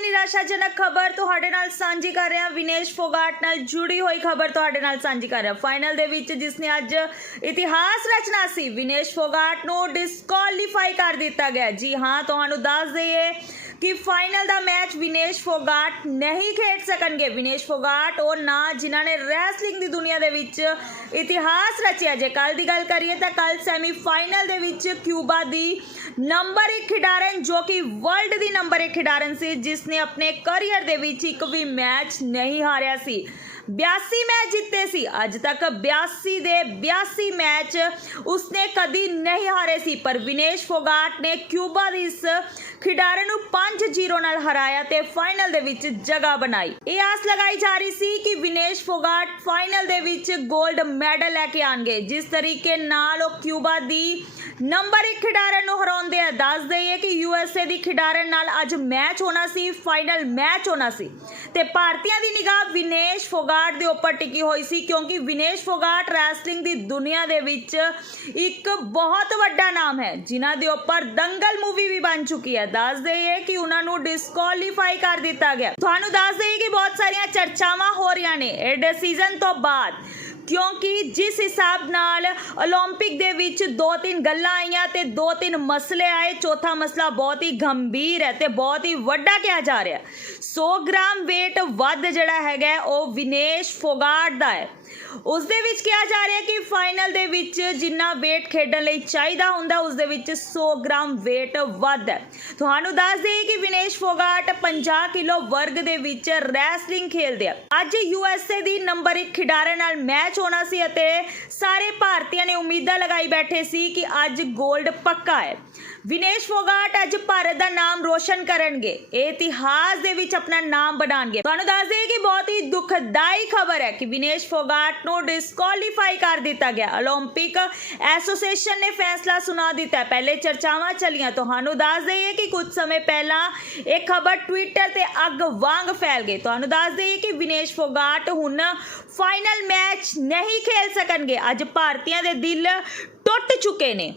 ਨਿਰਾਸ਼ਾਜਨਕ ਖਬਰ ਤੁਹਾਡੇ ਨਾਲ ਸਾਂਝੀ ਕਰ ਰਿਹਾ ਵਿਨੇਸ਼ ਫੋਗਾਟ ਨਾਲ ਜੁੜੀ ਹੋਈ ਖਬਰ ਤੁਹਾਡੇ ਨਾਲ ਸਾਂਝੀ ਕਰ ਰਿਹਾ। ਫਾਈਨਲ ਦੇ ਵਿੱਚ ਜਿਸ ਨੇ ਅੱਜ ਇਤਿਹਾਸ ਰਚਨਾ ਸੀ, ਵਿਨੇਸ਼ ਫੋਗਾਟ ਨੂੰ ਡਿਸਕੁਆਲੀਫਾਈ ਕਰ ਦਿੱਤਾ ਗਿਆ। ਜੀ ਹਾਂ, ਤੁਹਾਨੂੰ ਦੱਸ ਦਈਏ ਕਿ ਫਾਈਨਲ ਦਾ ਮੈਚ ਵਿਨੇਸ਼ ਫੋਗਾਟ ਨਹੀਂ ਖੇਡ ਸਕਣਗੇ। ਵਿਨੇਸ਼ ਫੋਗਾਟ, ਉਹ ਨਾ ਜਿਨ੍ਹਾਂ ਨੇ ਰੈਸਲਿੰਗ ਦੀ ਦੁਨੀਆ ਦੇ ਵਿੱਚ ਇਤਿਹਾਸ ਰਚਿਆ। ਜੇ ਕੱਲ ਦੀ ਗੱਲ ਕਰੀਏ ਤਾਂ ਕੱਲ ਸੈਮੀਫਾਈਨਲ ਦੇ ਵਿੱਚ ਕਿਊਬਾ ਦੀ ਨੰਬਰ 1 ਖਿਡਾਰਨ, ਜੋ ਕਿ ਵਰਲਡ ਦੀ ਨੰਬਰ 1 ਖਿਡਾਰਨ ਸੀ ਜਿਸ ਨੇ ਆਪਣੇ ਕੈਰੀਅਰ ਦੇ ਵਿੱਚ ਇੱਕ ਵੀ ਮੈਚ ਨਹੀਂ ਹਾਰਿਆ ਸੀ। 82 ਮੈਚ ਜਿੱਤੇ ਸੀ। ਅੱਜ ਤੱਕ 82 ਦੇ 82 ਮੈਚ ਉਸਨੇ ਕਦੀ ਨਹੀਂ ਹਾਰੇ ਸੀ। ਪਰ ਵਿਨੇਸ਼ ਫੋਗਾਟ ਨੇ ਕਿਊਬਾ ਦੀ ਇਸ ਖਿਡਾਰੀ ਨੂੰ 5-0 ਨਾਲ ਹਰਾਇਆ ਤੇ ਫਾਈਨਲ ਦੇ ਵਿੱਚ ਜਗ੍ਹਾ ਬਣਾਈ। ਇਹ ਆਸ ਲਗਾਈ ਜਾ ਰਹੀ ਸੀ ਕਿ ਵਿਨੇਸ਼ ਫੋਗਾਟ ਫਾਈਨਲ ਦੇ ਵਿੱਚ 골ਡ ਮੈਡਲ ਲੈ ਕੇ ਆਣਗੇ। ਜਿਸ ਤਰੀਕੇ ਨਾਲ ਉਹ ਕਿਊਬਾ ਦੀ ਨੰਬਰ 1 ਖਿਡਾਰਨ ਨੂੰ ਹਰਾਉਂਦੇ ਆ। ਦੱਸ ਦਈਏ ਕਿ ਯੂਐਸਏ ਦੀ ਖਿਡਾਰਨ ਨਾਲ ਅੱਜ ਮੈਚ ਹੋਣਾ ਸੀ, ਫਾਈਨਲ ਮੈਚ ਹੋਣਾ ਸੀ। ਤੇ ਭਾਰਤੀਆਂ ਦੀ ਨਿਗਾਹ ਵਿਨੇਸ਼ ਫੋਗਾਟ ਦੇ ਉੱਪਰ ਟਿਕੀ ਹੋਈ ਸੀ, ਕਿਉਂਕਿ ਵਿਨੇਸ਼ ਫੋਗਾਟ ਰੈਸਲਿੰਗ ਦੀ ਦੁਨੀਆ ਦੇ ਵਿੱਚ ਇੱਕ ਬਹੁਤ ਵੱਡਾ ਨਾਮ ਹੈ, ਜਿਨ੍ਹਾਂ ਦੇ ਉੱਪਰ ਦੰਗਲ ਮੂਵੀ ਵੀ ਬਣ ਚੁੱਕੀ ਹੈ। ਦੱਸ ਦਈਏ ਕਿ ਉਹਨਾਂ ਨੂੰ ਡਿਸਕੁਆਲੀਫਾਈ ਕਰ ਦਿੱਤਾ ਗਿਆ। ਤੁਹਾਨੂੰ ਦੱਸ ਦਈਏ ਕਿ ਬਹੁਤ ਸਾਰੀਆਂ ਚਰਚਾਵਾਂ ਹੋ ਰਹੀਆਂ ਨੇ। ਇਹ ਡਿਸੀਜਨ ਤੋਂ ਬਾਅਦ ਕਿਉਂਕਿ ਜਿਸ ਹਿਸਾਬ ਨਾਲ 올림픽 ਦੇ ਵਿੱਚ ਦੋ ਤਿੰਨ ਗੱਲਾਂ ਆਈਆਂ ਤੇ ਦੋ ਤਿੰਨ ਮਸਲੇ ਆਏ ਚੌਥਾ ਮਸਲਾ ਬਹੁਤ ਹੀ ਗੰਭੀਰ ਹੈ ਤੇ ਬਹੁਤ ਹੀ ਵੱਡਾ ਕਿਹਾ ਜਾ ਰਿਹਾ ਹੈ 100 ਗ੍ਰਾਮ weight ਵੱਧ ਜਿਹੜਾ ਹੈਗਾ ਹੈ, ਉਹ ਵਿਨੇਸ਼ ਫੋਗਾਟ ਦਾ ਹੈ ਉਸ ਦੇ ਵਿੱਚ ਕਿਹਾ ਜਾ ਰਿਹਾ ਹੈ ਕਿ ਫਾਈਨਲ ਦੇ ਵਿੱਚ ਜਿੰਨਾ weight ਖੇਡਣ ਲਈ ਚਾਹੀਦਾ ਹੁੰਦਾ ਉਸ ਦੇ ਵਿੱਚ 100 ਗ੍ਰਾਮ weight ਵੱਧ ਹੈ ਤੁਹਾਨੂੰ ਦੱਸ ਦੇਈਏ ਕਿ ਵਿਨੇਸ਼ ਫੋਗਾਟ 50 ਕਿਲੋ ਵਰਗ ਦੇ ਵਿੱਚ ਰੈਸਲਿੰਗ ਖੇਡਦੇ ਆ ਅੱਜ ਯੂਐਸਏ ਦੀ ਨੰਬਰ 1 ਖਿਡਾਰਨ ਨਾਲ ਮੈਚ ਮੈਚ ਹੋਣਾ ਸੀ ਅਤੇ ਸਾਰੇ ਭਾਰਤੀਆਂ ਨੇ ਉਮੀਦਾਂ ਲਗਾਈ ਬੈਠੇ ਸੀ ਕਿ ਅੱਜ ਗੋਲਡ ਪੱਕਾ ਹੈ। ਵਿਨੇਸ਼ ਫੋਗਾਟ ਅੱਜ ਭਾਰਤ ਦਾ ਨਾਮ ਰੋਸ਼ਨ ਕਰਨਗੇ। ਇਤਿਹਾਸ ਦੇ ਵਿੱਚ ਆਪਣਾ ਨਾਮ ਬਣਾਣਗੇ ਤੁਹਾਨੂੰ ਦੱਸ ਦਈਏ ਕਿ ਬਹੁਤ ਹੀ ਦੁਖਦਾਈ ਖਬਰ ਹੈ ਕਿ ਵਿਨੇਸ਼ ਫੋਗਾਟ ਨੂੰ ਡਿਸਕੁਆਲੀਫਾਈ ਕਰ ਦਿੱਤਾ ਗਿਆ। 올림픽 ਐਸੋਸੀਏਸ਼ਨ ਨੇ ਫੈਸਲਾ ਸੁਣਾ ਦਿੱਤਾ ਪਹਿਲੇ ਚਰਚਾਵਾਂ ਚੱਲੀਆਂ। ਤੁਹਾਨੂੰ ਦੱਸ ਦਈਏ ਕਿ ਕੁਝ ਸਮੇਂ ਪਹਿਲਾਂ ਇਹ ਖਬਰ ਟਵਿੱਟਰ ਤੇ ਅੱਗ ਵਾਂਗ ਫੈਲ ਗਈ। ਤੁਹਾਨੂੰ ਦੱਸ ਦਈਏ ਕਿ ਵਿਨੇਸ਼ ਫੋਗਾਟ ਹੁਣ ਫਾਈਨਲ ਮੈਚ ਨਹੀਂ ਖੇਲ ਸਕਣਗੇ। ਅੱਜ ਭਾਰਤੀਆਂ ਦੇ ਦਿਲ ਟੁੱਟ ਚੁੱਕੇ ਨੇ।